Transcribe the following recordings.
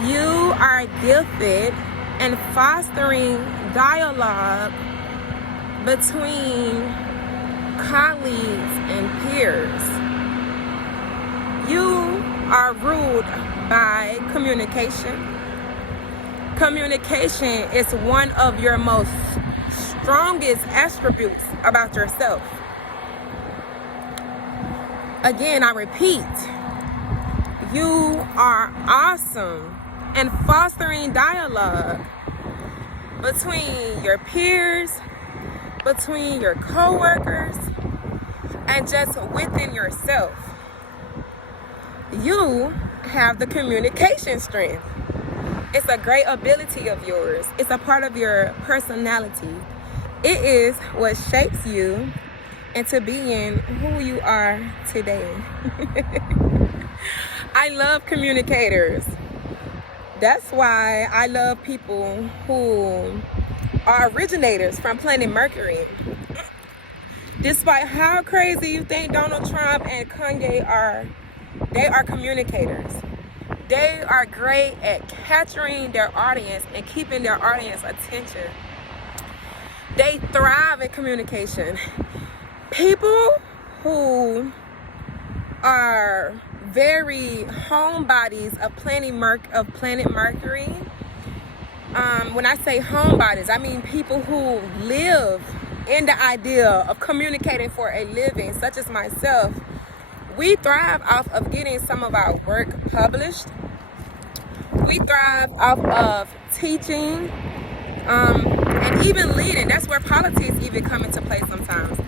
You are gifted in fostering dialogue between colleagues and peers. You are ruled by communication. Communication is one of your most strongest attributes about yourself. Again, I repeat, you are awesome in fostering dialogue between your peers, between your coworkers, and just within yourself. You have the communication strength. It's a great ability of yours. It's a part of your personality. It is what shapes you into being who you are today. I love communicators. That's why I love people who are originators from planet Mercury. Despite how crazy you think Donald Trump and Kanye are, they are communicators. They are great at capturing their audience and keeping their audience attention. They thrive in communication. People who are very homebodies of planet Mercury. When I say homebodies, I mean people who live in the idea of communicating for a living, such as myself. We thrive off of getting some of our work published. We thrive off of teaching, and even leading. That's where politics even come into play sometimes.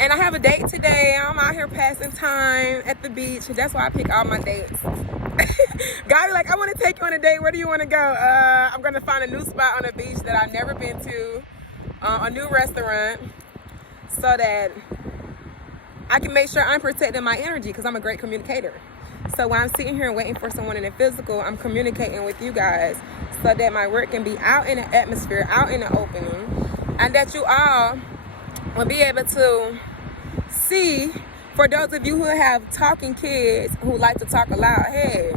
And I have a date today. I'm out here passing time at the beach. That's why I pick all my dates. Guy be like, I want to take you on a date. Where do you want to go? I'm going to find a new spot on the beach that I've never been to, a new restaurant, so that I can make sure I'm protecting my energy, because I'm a great communicator. So while I'm sitting here waiting for someone in the physical, I'm communicating with you guys so that my work can be out in the atmosphere, out in the opening, and that you all will be able to see, for those of you who have talking kids who like to talk aloud, hey,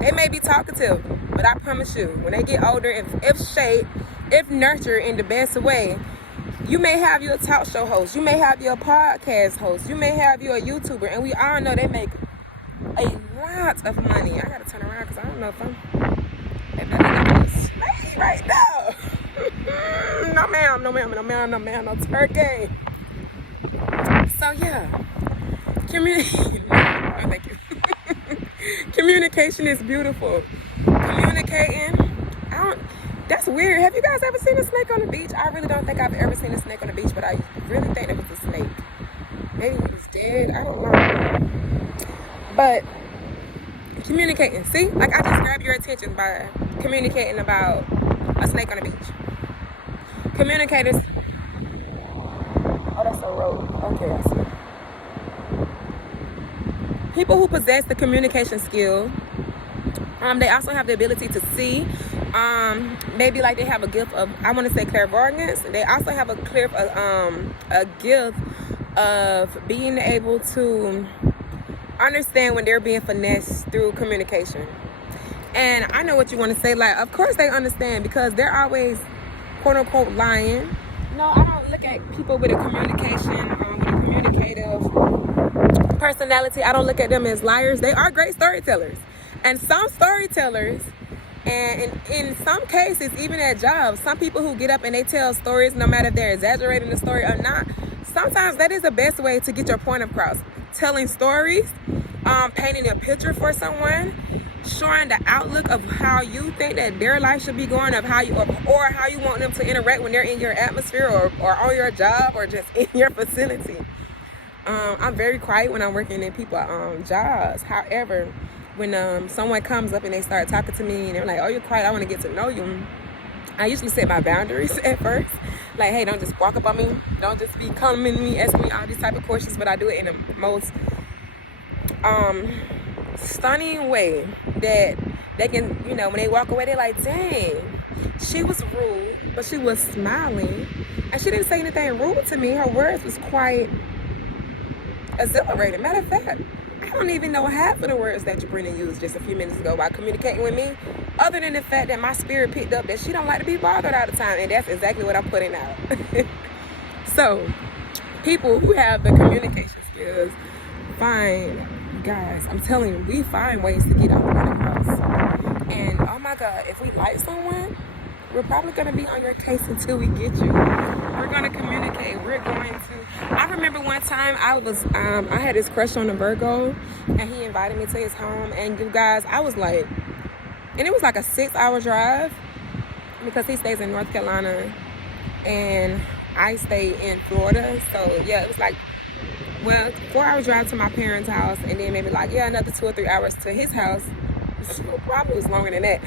they may be talkative, but I promise you, when they get older, if shaped, if nurtured in the best way, you may have your talk show host, you may have your podcast host, you may have your YouTuber, and we all know they make a lot of money. I gotta turn around because I don't know if I'm snake right now. No ma'am, no ma'am, no ma'am, no ma'am, no turkey. So yeah, thank you. Communication is beautiful. Communicating, that's weird. Have you guys ever seen a snake on the beach? I really don't think I've ever seen a snake on the beach, but I really think it was a snake. Maybe he was dead, I don't know. But communicating, see? Like, I just grabbed your attention by communicating about a snake on the beach. Communicators. Oh, that's a road. Okay, I see. People who possess the communication skill, they also have the ability to see. Maybe like they have a gift of, I want to say clairvoyance. They also have a gift of being able to understand when they're being finessed through communication. And I know what you want to say, like, of course they understand, because they're always quote unquote lying. No, I don't look at people with a communication, with a communicative personality. I don't look at them as liars. They are great storytellers. And some storytellers, and in some cases, even at jobs, some people who get up and they tell stories, no matter if they're exaggerating the story or not, sometimes that is the best way to get your point across. Telling stories, painting a picture for someone, showing the outlook of how you think that their life should be going, of how you or how you want them to interact when they're in your atmosphere or on your job or just in your facility. I'm very quiet when I'm working in people's jobs. However, when someone comes up and they start talking to me and they're like, oh, you're quiet, I want to get to know you, I usually set my boundaries at first. Like, hey, don't just walk up on me. Don't just be coming to me, asking me all these type of questions, but I do it in the most stunning way that they can, when they walk away, they're like, dang, she was rude, but she was smiling. And she didn't say anything rude to me. Her words was quite exhilarating. Matter of fact, I don't even know half of the words that JaBrenna used just a few minutes ago while communicating with me, other than the fact that my spirit picked up that she don't like to be bothered all the time, and that's exactly what I'm putting out. So, people who have the communication skills, guys, I'm telling you, we find ways to get our point across. And oh my God, if we like someone, we're probably going to be on your case until we get you. We're going to communicate. We're going to... I remember one time I had this crush on a Virgo, and he invited me to his home. And you guys, I was like... And it was like a 6-hour drive because he stays in North Carolina and I stay in Florida. So, yeah, it was like, 4-hour drive to my parents' house, and then maybe like, another 2 or 3 hours to his house. Probably was longer than that.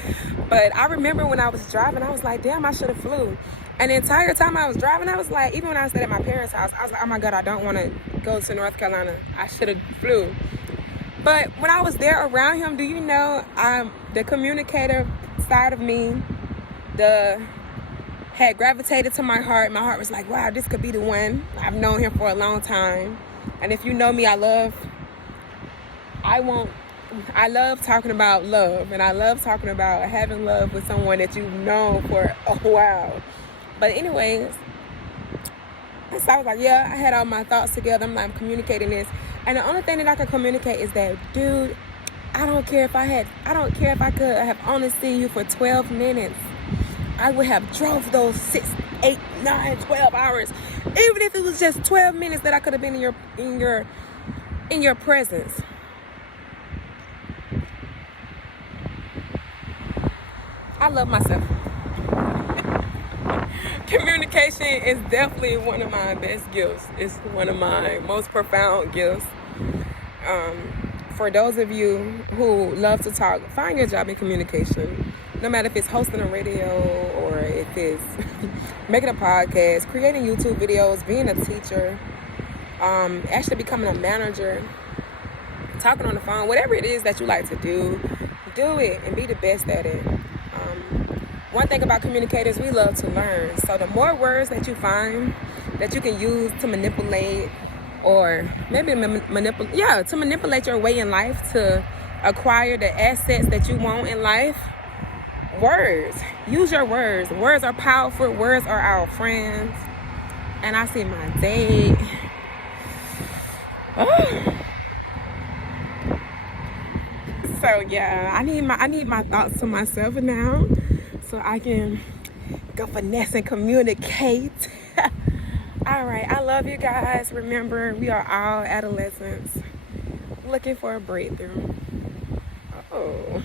But I remember when I was driving, I was like, damn, I should have flew. And the entire time I was driving, I was like, even when I stayed at my parents' house, I was like, oh my God, I don't want to go to North Carolina. I should have flew. But when I was there around him, do you know, the communicator side of me, had gravitated to my heart. My heart was like, wow, this could be the one. I've known him for a long time. And if you know me, I love talking about love, and I love talking about having love with someone that you've known for a while. But anyways, so I was like, I had all my thoughts together. I'm communicating this. And the only thing that I can communicate is that, dude, I don't care if I could have only seen you for 12 minutes. I would have drove those 6, 8, 9, 12 hours. Even if it was just 12 minutes that I could have been in your presence. I love myself. Communication is definitely one of my best gifts. It's one of my most profound gifts. For those of you who love to talk, find your job in communication. No matter if it's hosting a radio or if it's making a podcast, creating YouTube videos, being a teacher, actually becoming a manager, talking on the phone, whatever it is that you like to do it and be the best at it. One thing about communicators, we love to learn. So the more words that you find that you can use to manipulate, or maybe to manipulate your way in life to acquire the assets that you want in life. Words. Use your words. Words are powerful. Words are our friends. And I see my date. Oh. So I need my thoughts to myself now, so I can go finesse and communicate. All right, I love you guys. Remember, we are all adolescents looking for a breakthrough. Oh.